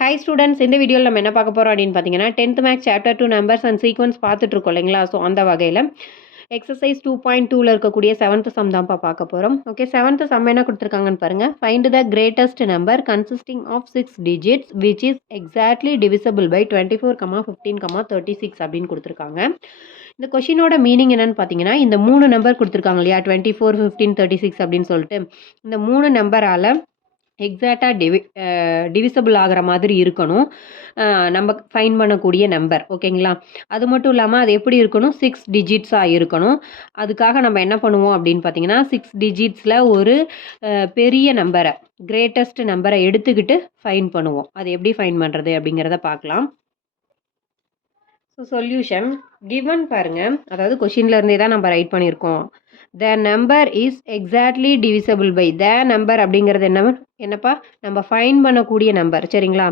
Hi students, இந்த வீடியோவில் நம்ம என்ன பார்க்க போகிறோம் அப்படின்னு பார்த்தீங்கன்னா 10th maths chapter 2 numbers and sequence பார்த்துட்டு இருக்கோம் இல்லைங்களா. ஸோ அந்த வகையில் எக்ஸசைஸ் 2.2ல் இருக்கக்கூடிய 7th சம் தான்ப்பா பார்க்க போகிறோம். ஓகே, 7th சம் என்ன கொடுத்துருக்காங்கன்னு பாருங்கள். Find the greatest number consisting of 6 digits which is exactly divisible by 24, 15, 36 அப்படின்னு கொடுத்துருக்காங்க. இந்த கொஷினோட மீனிங் என்னன்னு பார்த்தீங்கன்னா, இந்த 3 நம்பர் கொடுத்துருக்காங்க இல்லையா, 24, 15, 36 அப்படின்னு சொல்லிட்டு, இந்த 3 நம்பரால் எக்ஸாக்டாக டிவிசபிள் ஆகிற மாதிரி இருக்கணும் நம்ம ஃபைன் பண்ணக்கூடிய நம்பர். ஓகேங்களா, அது மட்டும் இல்லாமல் அது எப்படி இருக்கணும், 6 டிஜிட்ஸாக இருக்கணும். அதுக்காக நம்ம என்ன பண்ணுவோம் அப்படின்னு பார்த்தீங்கன்னா, 6 டிஜிட்ஸில் ஒரு பெரிய நம்பரை, கிரேட்டஸ்ட் நம்பரை எடுத்துக்கிட்டு ஃபைன் பண்ணுவோம். அது எப்படி ஃபைன் பண்ணுறது அப்படிங்கிறத பார்க்கலாம். ஸோ சொல்யூஷன் கிவன் பாருங்கள், அதாவது கொஷின்லேருந்தே தான் நம்ம ரைட் பண்ணியிருக்கோம். The number is exactly divisible by, the number அப்படிங்கிறது என்னப்பா, நம்ம ஃபைன் பண்ணக்கூடிய நம்பர். சரிங்களா,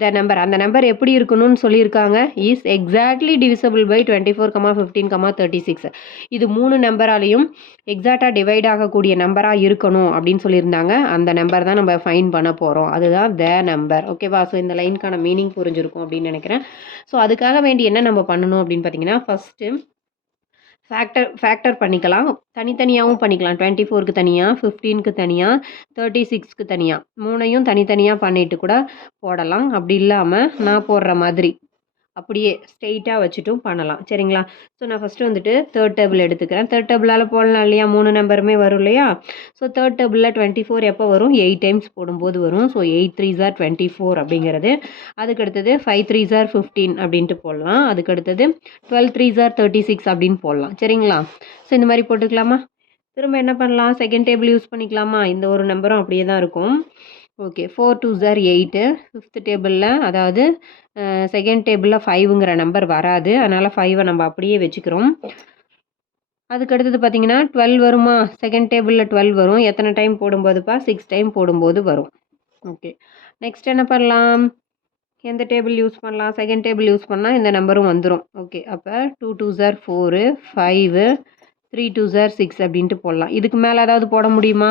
த நம்பர், அந்த நம்பர் எப்படி இருக்கணும்னு சொல்லியிருக்காங்க, இஸ் எக்ஸாக்ட்லி டிவிசபிள் பை 24, 15, 36. இது 3 நம்பராலையும் எக்ஸாக்டாக டிவைட் ஆகக்கூடிய நம்பராக இருக்கணும் அப்படின்னு சொல்லியிருந்தாங்க. அந்த நம்பர் தான் நம்ம ஃபைன் பண்ண போகிறோம், அதுதான் த நம்பர். ஓகேவா, ஸோ இந்த லைனுக்கான மீனிங் புரிஞ்சிருக்கும் அப்படின்னு நினைக்கிறேன். ஸோ அதுக்காக வேண்டி என்ன நம்ம பண்ணணும் அப்படின்னு பார்த்தீங்கன்னா, ஃபஸ்ட்டு ஃபேக்டர் பண்ணிக்கலாம், தனித்தனியாகவும் பண்ணிக்கலாம். 24க்கு தனியாக, 15க்கு தனியாக, 36க்கு தனியாக, 3ஐயும் தனித்தனியாக பண்ணிட்டு கூட போடலாம். அப்படி இல்லாமல் நான் போடுற மாதிரி அப்படியே ஸ்ட்ரெயிட்டாக வச்சுட்டும் பண்ணலாம். சரிங்களா, ஸோ நான் ஃபஸ்ட்டு வந்துட்டு தேர்ட் டேபிள் எடுத்துக்கிறேன். தேர்ட் டேபிளால் போடலாம் இல்லையா, 3 நம்பருமே வரும் இல்லையா. ஸோ தேர்ட் டேபிளில் 24 எப்போ வரும், 8 டைம்ஸ் போடும்போது வரும். ஸோ 8 3s are 24 அப்படிங்கிறது. அதுக்கு அடுத்தது 5 3s are 15 அப்படின்ட்டு போடலாம். அதுக்கு அடுத்தது 12 3s are 36 அப்படின்னு போடலாம். சரிங்களா, ஸோ இந்த மாதிரி போட்டுக்கலாமா. திரும்ப என்ன பண்ணலாம், செகண்ட் டேபிள் யூஸ் பண்ணிக்கலாமா. இந்த ஒரு நம்பரும் அப்படியே தான் இருக்கும். Okay, 4 2s are 8. ஃபிஃப்த் டேபிளில், அதாவது செகண்ட் டேபிளில் 5ங்கிற நம்பர் வராது, அதனால் 5ஐ நம்ம அப்படியே வச்சுக்கிறோம். அதுக்கு அடுத்தது பார்த்தீங்கன்னா 12 வருமா, செகண்ட் டேபிளில் 12 வரும். எத்தனை டைம் போடும்போதுப்பா, 6 டைம் போடும்போது வரும். ஓகே, நெக்ஸ்ட் என்ன பண்ணலாம், எந்த டேபிள் யூஸ் பண்ணலாம், செகண்ட் டேபிள் யூஸ் பண்ணால் இந்த நம்பரும் வந்துடும். ஓகே, அப்போ 2 2s are 4, 5, 3 2s are 6 அப்படின்ட்டு போடலாம். இதுக்கு மேலே ஏதாவது போட முடியுமா,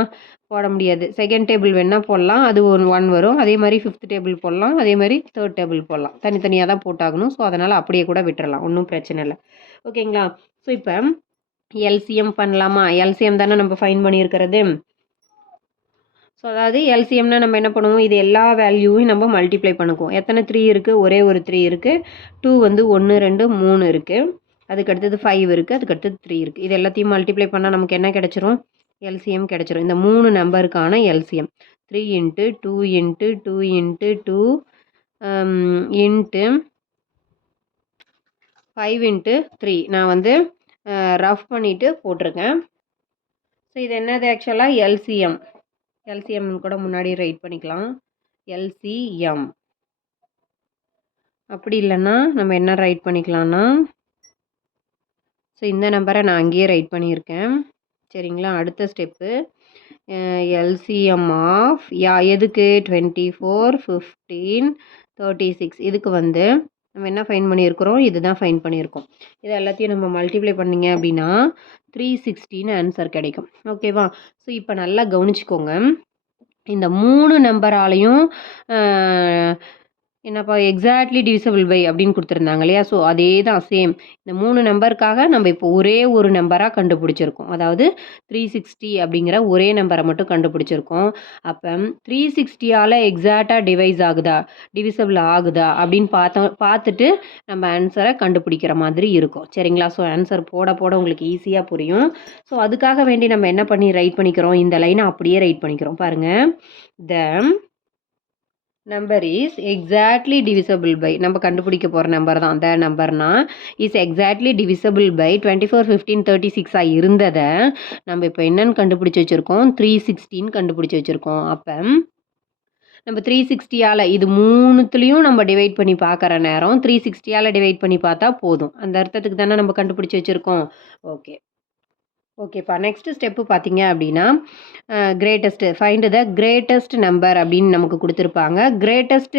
போட முடியாது. செகண்ட் டேபிள் வேணால் போடலாம், அது 1 வரும். அதே மாதிரி ஃபிஃப்த் டேபிள் போடலாம், அதே மாதிரி தேர்ட் டேபிள் போடலாம். தனித்தனியாக தான் போட்டாகணும். ஸோ அதனால் அப்படியே கூட விட்டுறலாம், ஒன்றும் பிரச்சனை இல்லை. ஓகேங்களா, ஸோ இப்போ எல்சிஎம் பண்ணலாமா. எல்சிஎம் தானே நம்ம ஃபைன் பண்ணியிருக்கிறது. ஸோ அதாவது எல்சிஎம்னா நம்ம என்ன பண்ணுவோம், இது எல்லா வேல்யூவையும் நம்ம மல்டிப்ளை பண்ணுவோம். எத்தனை 3 இருக்குது, ஒரே ஒரு 3 இருக்குது. 2 வந்து 1 2 3 இருக்குது. அதுக்கு அடுத்தது 5 இருக்குது. அதுக்கு அடுத்தது 3 இருக்குது. இது எல்லாத்தையும் மல்டிப்ளை பண்ணால் நமக்கு என்ன கிடச்சிரும், எல்சிஎம் கிடச்சிரும். இந்த 3 நம்பருக்கான எல்சிஎம் 3 × 2 × 2 × 2 × 5 × 3 நான் வந்து ரஃப் பண்ணிவிட்டு போட்டிருக்கேன். ஸோ இது என்னது, ஆக்சுவலாக எல்சிஎம். எல்சிஎம் கூட முன்னாடி ரைட் பண்ணிக்கலாம், எல்சிஎம். அப்படி இல்லைன்னா நம்ம என்ன ரைட் பண்ணிக்கலாம்னா, ஸோ இந்த நம்பரை நான் அங்கேயே ரைட் பண்ணியிருக்கேன். சரிங்களா, அடுத்த ஸ்டெப்பு எல்சிஎம் ஆஃப் எதுக்கு 24, 15, 36. இதுக்கு வந்து நம்ம என்ன ஃபைன் பண்ணியிருக்கிறோம், இதுதான் ஃபைன் பண்ணியிருக்கோம். இது எல்லாத்தையும் நம்ம மல்டிப்ளை பண்ணிங்க அப்படின்னா 316 ஆன்சர் கிடைக்கும். ஓகேவா, ஸோ இப்போ நல்லா கவனிச்சுக்கோங்க, இந்த 3 நம்பராலையும் என்னப்பா எக்ஸாக்ட்லி டிவிசபிள் பை அப்படின்னு கொடுத்துருந்தாங்க இல்லையா. ஸோ அதே தான் சேம். இந்த 3 நம்பருக்காக நம்ம இப்போ ஒரே ஒரு நம்பராக கண்டுபிடிச்சிருக்கோம். அதாவது 360 அப்படிங்கிற ஒரே நம்பரை மட்டும் கண்டுபிடிச்சிருக்கோம். அப்போ 360ஆல் எக்ஸாக்டாக டிவிசபிள் ஆகுதா அப்படின்னு பார்த்துட்டு நம்ம ஆன்சரை கண்டுபிடிக்கிற மாதிரி இருக்கும். சரிங்களா, ஸோ ஆன்சர் போட போட உங்களுக்கு ஈஸியாக புரியும். ஸோ அதுக்காக வேண்டி நம்ம என்ன பண்ணி ரைட் பண்ணிக்கிறோம், இந்த லைனை அப்படியே ரைட் பண்ணிக்கிறோம். பாருங்கள், the number is exactly divisible by, நம்ம கண்டுபிடிக்க போகிற நம்பர் தான் த நம்பர்னா, இஸ் எக்ஸாக்ட்லி டிவிசபிள் பை 24, 15, 36 இருந்ததை நம்ம இப்போ என்னன்னு கண்டுபிடிச்சி வச்சுருக்கோம், 316 கண்டுபிடிச்சி வச்சுருக்கோம். அப்போ நம்ம 360ஆல் இது 3த்துலேயும் நம்ம டிவைட் பண்ணி பார்க்குற நேரம் 360ஆல் டிவைட் பண்ணி பார்த்தா போதும். அந்த அர்த்தத்துக்கு தானே நம்ம கண்டுபிடிச்சி வச்சுருக்கோம். ஓகே, ஓகேப்பா. நெக்ஸ்ட் ஸ்டெப்பு பார்த்தீங்க அப்படின்னா, ஃபைண்ட் த கிரேட்டஸ்ட் நம்பர் அப்படின்னு நமக்கு குடுத்துருப்பாங்க. கிரேட்டஸ்ட்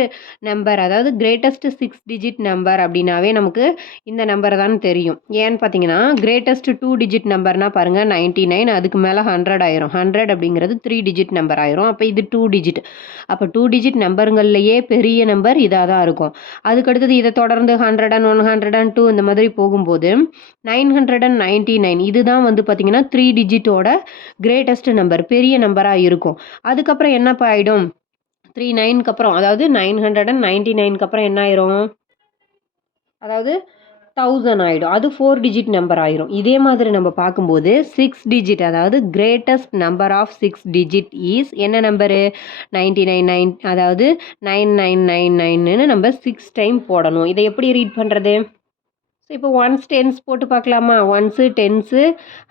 நம்பர் அதாவது கிரேட்டஸ்ட் 6 டிஜிட் நம்பர் அப்படின்னாவே நமக்கு இந்த நம்பர் தான் தெரியும். ஏன்னு பார்த்தீங்கன்னா, கிரேட்டஸ்ட் 2 டிஜிட் நம்பர்னா பாருங்க 99 அதுக்கு மேல 100 ஆயிரும். 100 அப்படிங்கிறது 3 டிஜிட் நம்பர் ஆயிரும். அப்ப இது 2 டிஜிட். அப்ப 2 டிஜிட் நம்பர்கள்லயே பெரிய நம்பர் இதா தான் இருக்கும். அதுக்கு அடுத்தது இத தொடர்ந்து 101, 102 இந்த மாதிரி போகும்போது 999 இதுதான் வந்து பார்த்தீங்கன்னா 3 டிஜிட்டோட கிரேட்டஸ்ட் நம்பர் பெரிய நம்பரா இருக்கும். அதுக்கப்புறம் என்னப்பா ஆயிடும்? 39க்கு அப்புறம் அதாவது 999க்கு அப்புறம் என்ன ஆயிரும்? அதாவது 1000 ஆயிடும். அது 4 டிஜிட் நம்பர் ஆயிரும். இதே மாதிரி நம்ம பார்க்கும்போது 6 டிஜிட் அதாவது greatest number of 6 digit is என்ன நம்பரு? 999 அதாவது 9999ன்னு நம்ம 6 டைம் போடணும். இதை எப்படி ரீட் பண்ணுறது? ஸோ இப்போ ஒன்ஸ் டென்ஸ் போட்டு பார்க்கலாமா? ஒன்ஸு டென்ஸு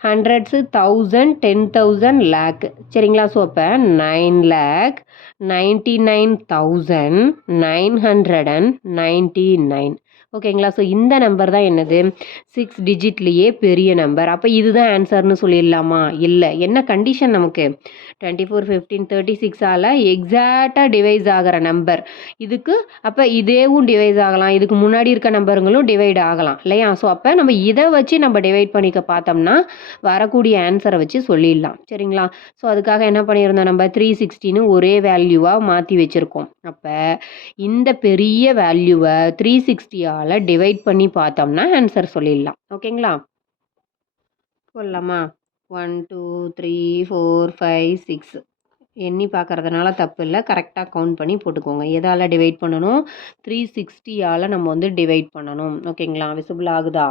ஹண்ட்ரட்ஸு 1000 10,000 லேக் சரிங்களா? ஸோ அப்போ 9,99,999 ஓகேங்களா? ஸோ இந்த நம்பர் தான் என்னது? 6 டிஜிட்லேயே பெரிய நம்பர். அப்போ இதுதான் ஆன்சர்னு சொல்லிடலாமா? இல்லை. என்ன கண்டிஷன் நமக்கு? 24, 15, 36ஆல் எக்ஸாக்டாக டிவைஸ் ஆகிற நம்பர் இதுக்கு. அப்போ இதேவும் டிவைஸ் ஆகலாம், இதுக்கு முன்னாடி இருக்க நம்பருங்களும் டிவைட் ஆகலாம் இல்லையா? ஸோ அப்போ நம்ம இதை வச்சு நம்ம டிவைட் பண்ணிக்க பார்த்தோம்னா வரக்கூடிய ஆன்சரை வச்சு சொல்லிடலாம் சரிங்களா? ஸோ அதுக்காக என்ன பண்ணியிருந்தோம்? நம்ம 360ன்னு ஒரே வேல்யூவாக மாற்றி வச்சுருக்கோம். அப்போ இந்த பெரிய வேல்யூவை 360ஆல் டிவைட் பண்ணி பார்த்தோம்னா ஆன்சர் சொல்லிடலாம். ஓகேங்களா? சொல்லலாமா? 1 2 3 4 5 6 எண்ணி பார்க்கறதுனால தப்பு இல்லை. கரெக்டாக கவுண்ட் பண்ணி போட்டுக்கோங்க. எதால் டிவைட் பண்ணணும்? 360ஆல் நம்ம வந்து டிவைட் பண்ணணும். ஓகேங்களா? விசிபிள் ஆகுதா?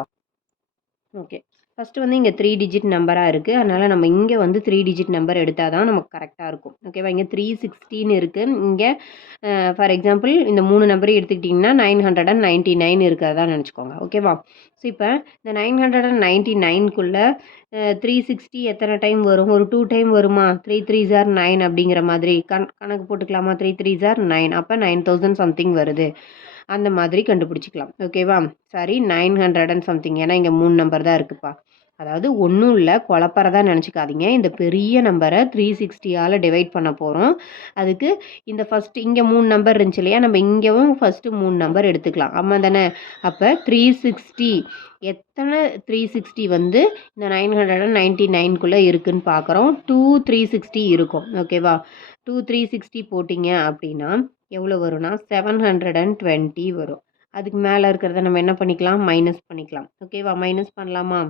ஓகே. ஃபஸ்ட்டு வந்து இங்கே 3 டிஜிட் நம்பராக இருக்குது. அதனால் நம்ம இங்கே வந்து 3 டிஜிட் நம்பர் எடுத்தால் தான் நமக்கு கரெக்டாக இருக்கும். ஓகேவா? இங்கே 360ன்னு இருக்குது. இங்கே ஃபார் எக்ஸாம்பிள் இந்த 3 நம்பரையும் எடுத்துக்கிட்டிங்கன்னா 999 இருக்கிறதா நினச்சிக்கோங்க. ஓகேவா? ஸோ இப்போ இந்த 999க்குள்ளே 360 எத்தனை டைம் வரும்? ஒரு 2 டைம் வருமா? 3 3s are 9 அப்படிங்கிற மாதிரி கணக்கு போட்டுக்கலாமா? 3 3s are 9 அப்போ 9000 சம்திங் வருது. அந்த மாதிரி கண்டுபிடிச்சிக்கலாம். ஓகேவா? Sorry 900 and something. ஏன்னா இங்கே 3 நம்பர் தான் இருக்குப்பா. அதாவது ஒன்றும் இல்லை, குழப்பறதா நினச்சிக்காதீங்க. இந்த பெரிய நம்பரை 360ஆல் டிவைட் பண்ண போகிறோம். அதுக்கு இந்த ஃபஸ்ட்டு இங்கே 3 நம்பர் இருந்துச்சு இல்லையா? நம்ம இங்கேவும் ஃபஸ்ட்டு 3 நம்பர் எடுத்துக்கலாம். ஆமாம் தானே? அப்போ 360 எத்தனை 360 வந்து இந்த 999க்குள்ளே இருக்குதுன்னு பார்க்குறோம். 2 360 இருக்கும். ஓகேவா? 2 360 போட்டிங்க அப்படின்னா எவ்வளோ வரும்னா 720 வரும். அதுக்கு மேலே இருக்கிறத நம்ம என்ன பண்ணிக்கலாம்? மைனஸ் பண்ணிக்கலாம். ஓகேவா? மைனஸ் பண்ணலாமா?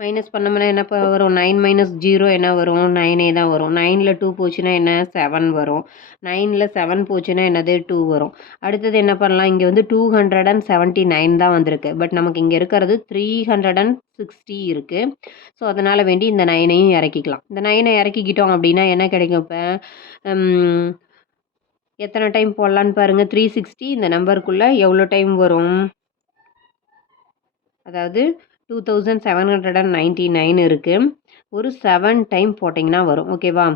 மைனஸ் பண்ணோம்னா என்ன வரும்? 9 - 0 என்ன வரும்? 9 தான் வரும். 9ல் 2 போச்சுன்னா என்ன? 7 வரும். 9ல் 7 போச்சுன்னா என்னது? 2 வரும். அடுத்தது என்ன பண்ணலாம்? இங்கே வந்து 279 தான் வந்திருக்கு. பட் நமக்கு இங்கே இருக்கிறது 360 இருக்குது. ஸோ அதனால் வேண்டி இந்த 9ஐயும் இறக்கிக்கலாம். இந்த 9ஐ இறக்கிக்கிட்டோம் அப்படின்னா என்ன கிடைக்கும்? இப்போ எத்தனை டைம் போடலான்னு பாருங்கள். 360 இந்த நம்பருக்குள்ளே எவ்வளோ டைம் வரும்? அதாவது 2799 இருக்குது. ஒரு 7 டைம் போட்டிங்கன்னா வரும். ஓகேவா?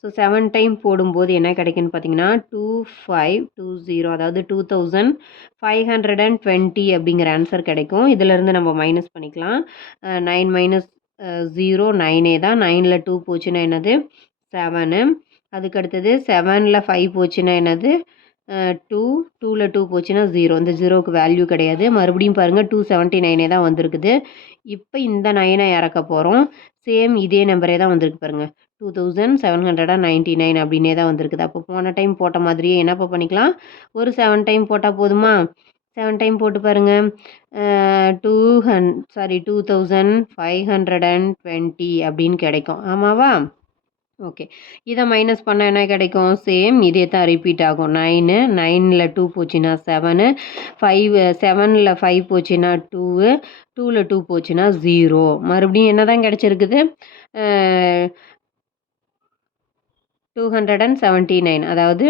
ஸோ 7 டைம் போடும்போது என்ன கிடைக்குன்னு பார்த்தீங்கன்னா 2520 அதாவது 2520 அப்படிங்கிற ஆன்சர் கிடைக்கும். இதிலேருந்து நம்ம மைனஸ் பண்ணிக்கலாம். 9 - 0 9 தான். 9ல் 2 போச்சுன்னா என்னது? 7. அதுக்கு அடுத்தது 7ல் 5 போச்சுன்னா என்னது? 2 2ல் 2 போச்சுன்னா 0. இந்த 0க்கு வேல்யூ கிடையாது. மறுபடியும் பாருங்கள் 279 தான் வந்திருக்குது. இப்போ இந்த 9ஐ இறக்க போகிறோம். சேம் இதே நம்பரே தான் வந்திருக்கு பாருங்கள். 2799 அப்படின்னே தான் வந்திருக்குது. அப்போ போன டைம் போட்ட மாதிரியே என்னப்போ பண்ணிக்கலாம்? ஒரு 7 டைம் போட்டால் போதுமா? 7 டைம் போட்டு பாருங்கள். 2520 அப்படின்னு கிடைக்கும். ஆமாவா? ஓகே. இதை மைனஸ் பண்ணால் என்ன கிடைக்கும்? சேம் இதே தான் ரிப்பீட் ஆகும். 9ல் 2 போச்சுன்னா 7 7ல் 5 போச்சுன்னா 2 2ல் 2 போச்சுன்னா 0. மறுபடியும் என்ன தான் கிடச்சிருக்குது? 279 அதாவது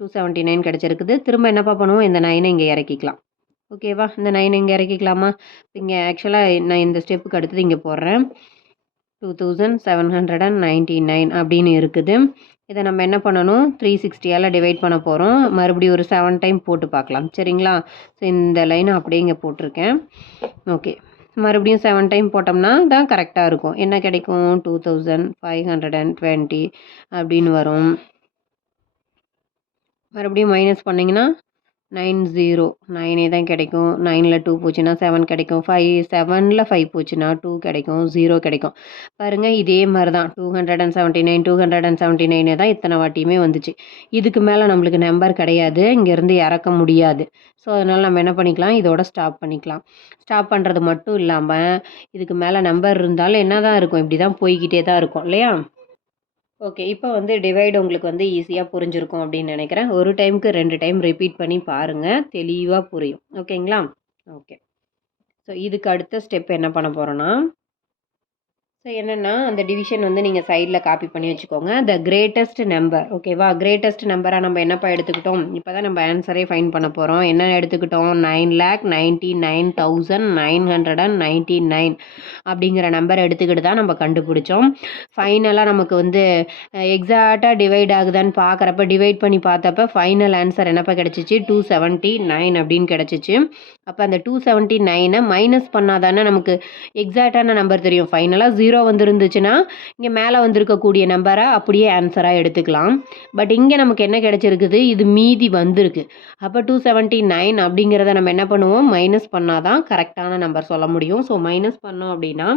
279 கிடச்சிருக்குது. திரும்ப என்னப்பா பண்ணுவோம்? இந்த 9ஐ இங்கே இறக்கிக்கலாம். ஓகேவா? இந்த 9 இங்கே இறக்கிக்கலாமா? இங்கே ஆக்சுவலாக நான் இந்த ஸ்டெப்புக்கு அடுத்தது இங்கே போடுறேன். 2799 அப்படின்னு இருக்குது. இதை நம்ம என்ன பண்ணணும்? 360ஆல் டிவைட் பண்ண போகிறோம். மறுபடியும் ஒரு 7 டைம் போட்டு பார்க்கலாம். சரிங்களா? ஸோ இந்த லைனை அப்படியே இங்கே போட்டிருக்கேன். ஓகே. மறுபடியும் 7 டைம் போட்டோம்னா தான் கரெக்டாக இருக்கும். என்ன கிடைக்கும்? 2520 அப்படின்னு வரும். மறுபடியும் மைனஸ் பண்ணிங்கன்னா 909 தான் கிடைக்கும். 9ல் 2 போச்சுன்னா 7 கிடைக்கும். 7ல் 5 போச்சுன்னா 2 கிடைக்கும். 0 கிடைக்கும். பாருங்கள் இதே மாதிரி தான் 279 தான் இத்தனை வாட்டியுமே வந்துச்சு. இதுக்கு மேலே நம்மளுக்கு நம்பர் கிடையாது. இங்கேருந்து இறக்க முடியாது. ஸோ அதனால் நம்ம என்ன பண்ணிக்கலாம், இதோட ஸ்டாப் பண்ணிக்கலாம். ஸ்டாப் பண்ணுறது மட்டும் இல்லாமல் இதுக்கு மேலே நம்பர் இருந்தாலும் என்ன தான் இருக்கும், இப்படி தான் போய்கிட்டே தான் இருக்கும் இல்லையா? ஓகே. இப்போ வந்து டிவைட் உங்களுக்கு வந்து ஈஸியாக புரிஞ்சிருக்கும் அப்படின்னு நினைக்கிறேன். ஒரு டைமுக்கு 2 டைம் ரிப்பீட் பண்ணி பாருங்கள். தெளிவாக புரியும். ஓகேங்களா? ஓகே. ஸோ இதுக்கு அடுத்த ஸ்டெப் என்ன பண்ண போகிறோன்னா, ஸோ என்னென்னா அந்த டிவிஷன் வந்து நீங்கள் சைடில் காப்பி பண்ணி வச்சுக்கோங்க. த கிரேட்டஸ்ட் நம்பர் ஓகேவா? கிரேட்டஸ்ட் நம்பராக நம்ம என்னப்பா எடுத்துக்கிட்டோம்? இப்போ தான் நம்ம ஆன்சரே ஃபைண்ட் பண்ண போகிறோம். என்ன எடுத்துக்கிட்டோம்? 9,99,999 அப்படிங்கிற நம்பர் எடுத்துக்கிட்டு தான் நம்ம கண்டுபிடிச்சோம். ஃபைனலாக நமக்கு வந்து எக்ஸாக்டாக டிவைட் ஆகுதான்னு பார்க்குறப்ப டிவைட் பண்ணி பார்த்தப்ப ஃபைனல் ஆன்சர் என்னப்பா கிடச்சிச்சு? 279 அப்படின்னு கிடச்சிச்சு. அப்போ அந்த 279 மைனஸ் பண்ணால் தானே நமக்கு எக்ஸாக்டான நம்பர் தெரியும். ஃபைனலாக 0 வந்துருந்துச்சுன்னா இங்கே மேலே வந்திருக்கக்கூடிய நம்பரை அப்படியே ஆன்சராக எடுத்துக்கலாம். பட் இங்கே நமக்கு என்ன கிடச்சிருக்குது? இது மீதி வந்திருக்கு. அப்போ 279 அப்படிங்கிறத நம்ம என்ன பண்ணுவோம்? மைனஸ் பண்ணால் தான் கரெக்டான நம்பர் சொல்ல முடியும். ஸோ மைனஸ் பண்ணோம் அப்படின்னா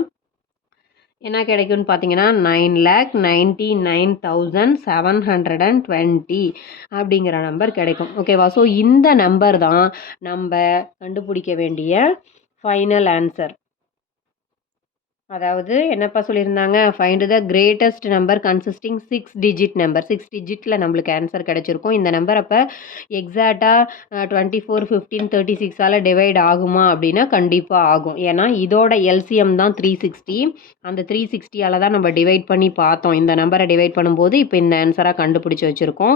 என்ன கிடைக்கும்னு பார்த்தீங்கன்னா 9,99,720 அப்படிங்கிற நம்பர் கிடைக்கும். ஓகேவா? ஸோ இந்த நம்பர் தான் நம்ம கண்டுபிடிக்க வேண்டிய ஃபைனல் ஆன்சர். அதாவது என்னப்பா சொல்லியிருந்தாங்க? Find the greatest number consisting 6 digit number. 6 டிஜிட்டில் நம்மளுக்கு ஆன்சர் கிடச்சிருக்கும். இந்த நம்பர் அப்போ எக்ஸாக்டாக 24, 15, 36ஆல் டிவைட் ஆகுமா அப்படின்னா கண்டிப்பாக ஆகும். ஏன்னா இதோட எல்சிஎம் தான் 360. அந்த 360ஆல் தான் நம்ம டிவைட் பண்ணி பார்த்தோம். இந்த நம்பரை டிவைட் பண்ணும்போது இப்போ இந்த ஆன்சராக கண்டுபிடிச்சி வச்சுருக்கோம்.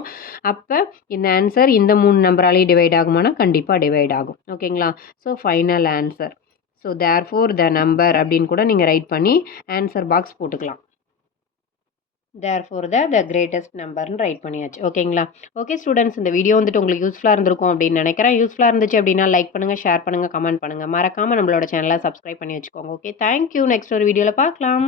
அப்போ இந்த ஆன்சர் இந்த 3 நம்பராலேயும் டிவைட் ஆகுமானா கண்டிப்பாக டிவைட் ஆகும். ஓகேங்களா? So final answer. So therefore the number அப்படின்னு கூட நீங்கள் ரைட் பண்ணி ஆன்சர் பாக்ஸ் போட்டுக்கலாம். தேர்ஃபோர் த கிரேட்டஸ்ட் நம்பர்னு ரைட் பண்ணியாச்சு. ஓகேங்களா? ஓகே ஸ்டூடெண்ட்ஸ், இந்த வீடியோ வந்துட்டு உங்களுக்கு யூஸ்ஃபுல்லாக இருந்திருக்கும் அப்படின்னு நினைக்கிறேன். யூஸ்ஃபுல்லாக இருந்துச்சு அப்படின்னா லைக் பண்ணுங்கள், ஷேர் பண்ணுங்கள், கமெண்ட் பண்ணுங்கள். மறக்காமல் நம்மளோட சேனலை சப்ஸ்கிரைப் பண்ணி வச்சுக்கோங்க. Okay, thank you. நெக்ஸ்ட் ஒரு வீடியோவில் பார்க்கலாம்.